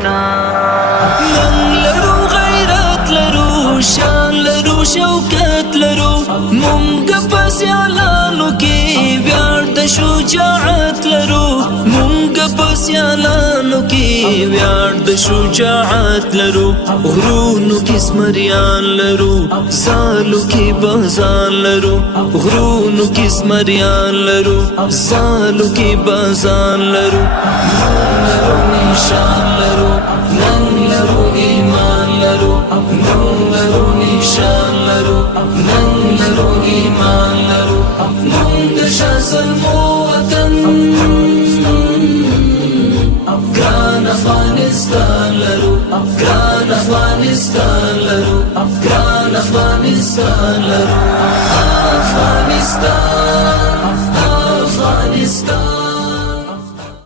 نن لرو غیرت لرو شان لرو شوکت لرو مونږ په سیالانو کې ویاړ د شجاعت لرو مونږ په سیالانو کې ویاړ د شجاعت لرو غرونو کې زمریان لرو زالو کې بازان لرو غرونو کې زمریان لرو زالو کې بازان لرو نشان لرو نن لرو ایمان لرو نن لرو نشان لرو نن لرو ایمان لرو مونږ د شاسل وطن افغان افغانستان لرو افغان افغانستان لرو افغان افغانستان لرو افغانستان